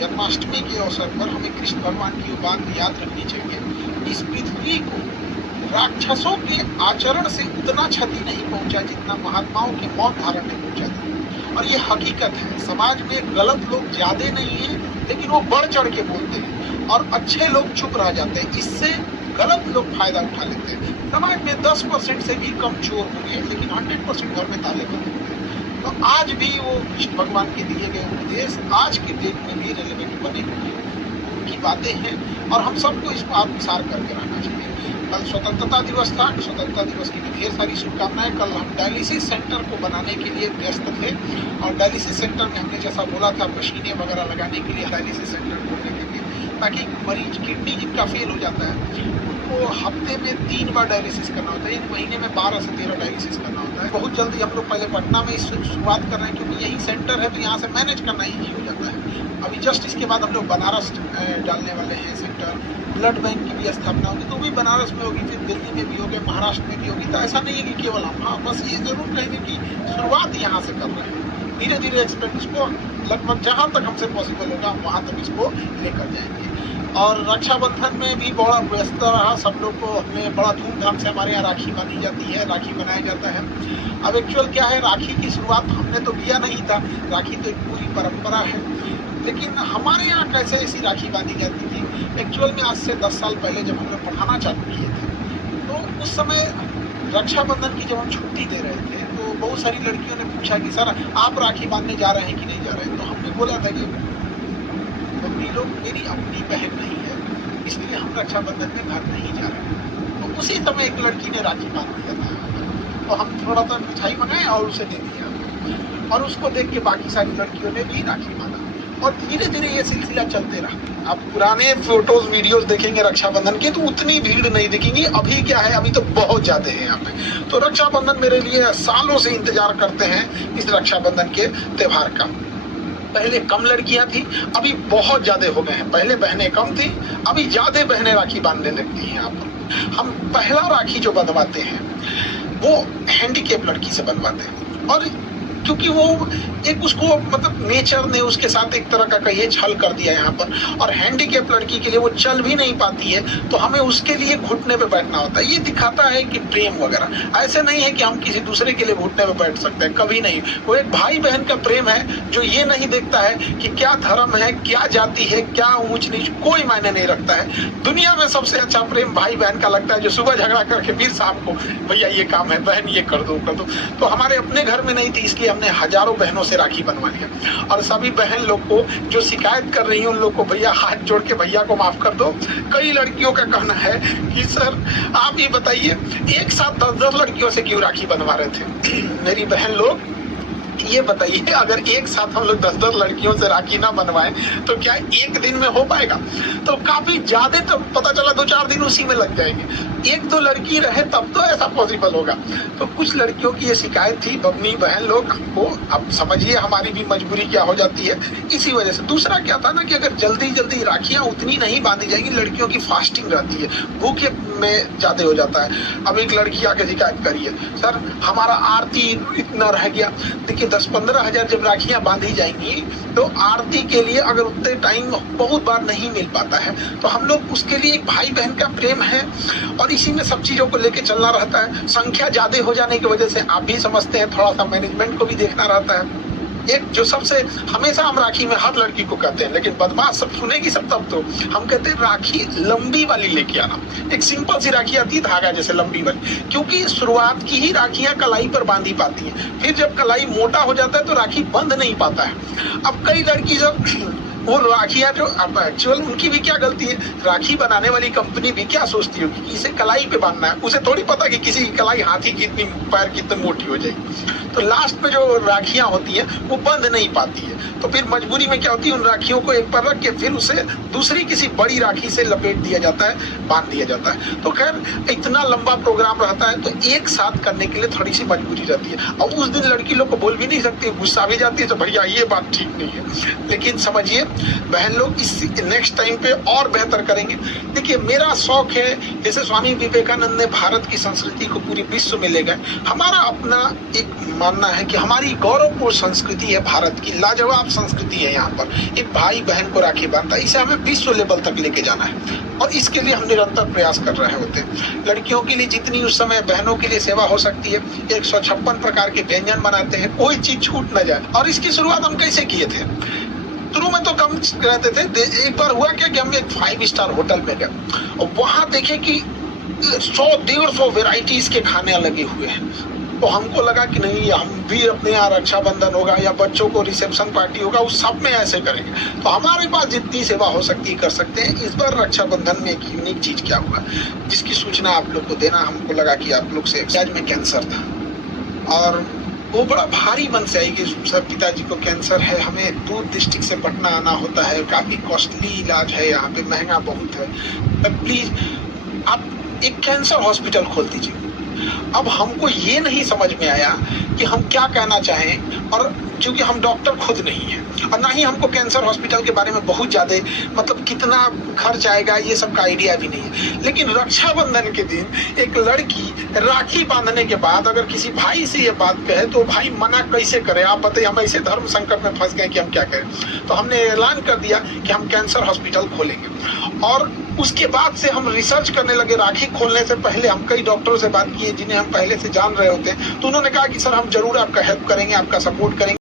जन्माष्टमी के अवसर पर हमें कृष्ण भगवान की बात याद रखनी चाहिए। इस पृथ्वी को राक्षसों के आचरण से उतना क्षति नहीं पहुंचा जितना महात्माओं के मौन धारण ने पहुंचा था। और ये हकीकत है, समाज में गलत लोग ज्यादा नहीं है, लेकिन वो बढ़ चढ़ के बोलते हैं और अच्छे लोग चुप रह जाते हैं। इससे गलत लोग फायदा उठा लेते हैं। समाज में 10% से भी कम चोर होंगे, लेकिन 100% घर में ताले बंद होंगे। तो आज भी वो कृष्ण भगवान के दिए गए उपदेश आज के डेट में भी रेलेवेंट बने की बातें हैं और हम सबको इसको आत्मसार करके रहना चाहिए। कल स्वतंत्रता दिवस था, स्वतंत्रता दिवस की भी ढेर सारी शुभकामनाएं। कल हम डायलिसिस सेंटर को बनाने के लिए व्यस्त थे और डायलिसिस सेंटर में हमने जैसा बोला था मशीनें वगैरह लगाने के लिए डायलिसिस सेंटर खोलने के लिए, ताकि मरीज किडनी जिनका फेल हो जाता है उनको हफ्ते में 3 बार डायलिसिस करना होता है, एक महीने में 12 से 13 डायलिसिस करना होता है। बहुत जल्दी हम लोग पहले पटना में इस शुरुआत कर रहे हैं, क्योंकि यही सेंटर है तो यहाँ से मैनेज करना ईजी हो जाता है। अभी जस्ट इसके बाद हम लोग बनारस डालने वाले हैं सेंटर। ब्लड बैंक की भी स्थापना होगी, तो भी बनारस में होगी, फिर दिल्ली में भी होगी, महाराष्ट्र में भी होगी। तो ऐसा नहीं है कि केवल हम, हाँ बस ये जरूर कहेंगे कि शुरुआत यहाँ से कर रहे हैं। धीरे धीरे एक्सपेंड इसको लगभग जहाँ तक हमसे पॉसिबल होगा हम वहाँ तक इसको लेकर जाएंगे। और रक्षाबंधन में भी बड़ा व्यस्त रहा सब लोग को। हमें बड़ा धूमधाम से हमारे यहाँ राखी बांधी जाती है, राखी बनाया जाता है। अब एक्चुअल क्या है, राखी की शुरुआत हमने तो किया नहीं था, राखी तो एक पूरी परंपरा है। लेकिन हमारे यहाँ कैसे ऐसी राखी बांधी जाती थी, एक्चुअल में आज से 10 साल पहले जब हम लोग पढ़ाना चालू किए थे, तो उस समय रक्षाबंधन की जब हम छुट्टी दे रहे थे तो बहुत सारी लड़कियों ने पूछा कि सर आप राखी बांधने जा रहे हैं कि नहीं जा रहे हैं। तो हमने बोला था कि मम्मी लोग मेरी अपनी बहन नहीं है, इसलिए हम रक्षाबंधन में घर नहीं जा रहे। तो उसी समय एक लड़की ने राखी बांध दिया था, तो हम थोड़ा सा मिठाई मंगाए और उसे दे दिया, और उसको देख के बाकी सारी लड़कियों ने भी राखी बांधा और धीरे धीरे ये सिलसिला चलते रहा। आप पुराने फोटोज वीडियोस देखेंगे रक्षाबंधन के तो उतनी भीड़ नहीं दिखेंगी। अभी क्या है, अभी तो बहुत ज्यादा है यहाँ पे। तो रक्षाबंधन मेरे लिए सालों से इंतजार करते हैं इस रक्षाबंधन के त्योहार का। पहले कम लड़कियां थी, अभी बहुत ज्यादा हो गए हैं। पहले बहनें कम थी, अभी ज्यादा बहनें राखी बांधने लगती हैं। यहाँ पर हम पहला राखी जो बंधवाते हैं वो हैंडीकेप लड़की से बनवाते हैं, और क्योंकि वो एक उसको मतलब नेचर ने उसके साथ एक तरह का कहिए छल कर दिया यहाँ पर। और हैंडीकेप लड़की के लिए वो चल भी नहीं पाती है, तो हमें उसके लिए घुटने पे बैठना होता है। ये दिखाता है कि प्रेम वगैरह, ऐसे नहीं है कि हम किसी दूसरे के लिए घुटने पे बैठ सकते हैं, कभी नहीं। वो एक भाई बहन का प्रेम है जो ये नहीं देखता है कि क्या धर्म है, क्या जाति है, क्या ऊंच नीच, कोई मायने नहीं रखता है। दुनिया में सबसे अच्छा प्रेम भाई बहन का लगता है, जो सुबह झगड़ा करके फिर शाम को भैया ये काम है, बहन ये कर दो कर दो। तो हमारे अपने घर में नहीं थी, इसलिए हमने हजारों बहनों से राखी बनवा लिया। और सभी बहन लोग को जो शिकायत कर रही हैं उन लोग को भैया हाथ जोड़ के भैया को माफ कर दो। कई लड़कियों का कहना है कि सर आप ये बताइए एक साथ 10-10 लड़कियों से क्यों राखी बनवा रहे थे। मेरी बहन लोग ये बताइए, अगर एक साथ हम लोग 10-10 लड़कियों से राखी ना बनवाएं तो क्या एक दिन में हो पाएगा? तो काफी ज्यादा, तो पता चला 2-4 दिन उसी में लग जाएंगे। 1-2 लड़की रहे तब तो ऐसा पॉसिबल होगा। तो कुछ लड़कियों की ये शिकायत थी, बबनी बहन लोग को। अब समझिए हमारी भी मजबूरी क्या हो जाती है इसी वजह से। दूसरा क्या था ना कि अगर जल्दी जल्दी राखियां उतनी नहीं बांधी जाएंगी, लड़कियों की फास्टिंग रहती है, भूखे में ज्यादा हो जाता है। अब एक लड़की आके शिकायत करिए, सर हमारा आरती इतना रह गया। देखिए 10-15 हजार जब राखियां बांधी जाएंगी तो आरती के लिए अगर उतने टाइम बहुत बार नहीं मिल पाता है, तो हम लोग उसके लिए एक भाई बहन का प्रेम है और इसी में सब चीजों को लेके चलना रहता है। संख्या ज्यादा हो जाने की वजह से आप भी समझते हैं थोड़ा सा मैनेजमेंट को भी देखना रहता है। एक जो सबसे हमेशा हम राखी में हर लड़की को कहते हैं, लेकिन बदमाश सब सुनेगी सब तब तो हम कहते हैं राखी लंबी वाली लेके आना। एक सिंपल सी राखी आती है धागा जैसे लंबी वाली, क्योंकि शुरुआत की ही राखियां कलाई पर बांधी पाती हैं। फिर जब कलाई मोटा हो जाता है तो राखी बंध नहीं पाता है। अब कई लड़की जब वो राखियां जो अब एक्चुअल उनकी भी क्या गलती है, राखी बनाने वाली कंपनी भी क्या सोचती होगी कि इसे कलाई पे बांधना है, उसे थोड़ी पता कि किसी की कलाई हाथी की इतनी पैर की इतनी मोटी हो जाएगी। तो लास्ट में जो राखियां होती हैं वो बंध नहीं पाती है, तो फिर मजबूरी में क्या होती है उन राखियों को एक पर रख के फिर उसे दूसरी किसी बड़ी राखी से लपेट दिया जाता है, बांध दिया जाता है। तो खैर इतना लंबा प्रोग्राम रहता है तो एक साथ करने के लिए थोड़ी सी मजबूरी रहती है। और उस दिन लड़की लोग को बोल भी नहीं सकती, गुस्सा भी जाती है तो भैया ये बात ठीक नहीं है। लेकिन समझिए बहन लोग इस नेक्स्ट टाइम पे और बेहतर करेंगे। देखिए मेरा शौक है, जैसे स्वामी विवेकानंद ने भारत की संस्कृति को पूरे विश्व में ले गए, हमारा अपना एक मानना है कि हमारी गौरवपूर्ण संस्कृति है, भारत की लाजवाब संस्कृति है। यहाँ पर एक भाई बहन को राखी बांधता है, इसे हमें विश्व लेवल तक लेके जाना है और इसके लिए हम निरंतर प्रयास कर रहे होते हैं। लड़कियों के लिए जितनी उस समय बहनों के लिए सेवा हो सकती है, 156 प्रकार के व्यंजन बनाते हैं, कोई चीज छूट न जाए। और इसकी शुरुआत हम कैसे किए थे? शुरू में तो कम रहते थे। एक बार हुआ क्या कि हम एक 5 स्टार होटल में गए और वहां देखे कि 100-150 वेराइटीज के खाने लगे हुए हैं। तो हमको लगा कि नहीं, हम भी अपने यहाँ रक्षाबंधन होगा या बच्चों को रिसेप्शन पार्टी होगा, उस सब में ऐसे करेंगे। तो हमारे पास जितनी सेवा हो सकती है कर सकते हैं। इस बार रक्षाबंधन में एक यूनिक चीज क्या हुआ, जिसकी सूचना आप लोग को देना हमको लगा कि आप लोग से, शायद में कैंसर था और वो बड़ा भारी मन से आई कि सर पिताजी को कैंसर है, हमें दूर डिस्ट्रिक्ट से पटना आना होता है, काफी कॉस्टली इलाज है, यहाँ पे महंगा बहुत है, प्लीज आप एक कैंसर हॉस्पिटल खोल दीजिए। अब हमको ये नहीं समझ में आया कि हम क्या कहना चाहें, और क्योंकि हम डॉक्टर खुद नहीं हैं और ना ही हमको कैंसर हॉस्पिटल के बारे में बहुत ज्यादा मतलब कितना खर्च आएगा ये सब का आइडिया भी नहीं है। लेकिन रक्षाबंधन के दिन एक लड़की राखी बांधने के बाद अगर किसी भाई से ये बात कहे तो भाई मना कैसे करे? आप बताइए, हम ऐसे धर्म संकट में फंस गए कि हम क्या करें। तो हमने ऐलान कर दिया कि हम कैंसर हॉस्पिटल खोलेंगे और उसके बाद से हम रिसर्च करने लगे। राखी खोलने से पहले हम कई डॉक्टरों से बात किए जिन्हें हम पहले से जान रहे होते हैं, तो उन्होंने कहा कि सर हम जरूर आपका हेल्प करेंगे, आपका सपोर्ट करेंगे।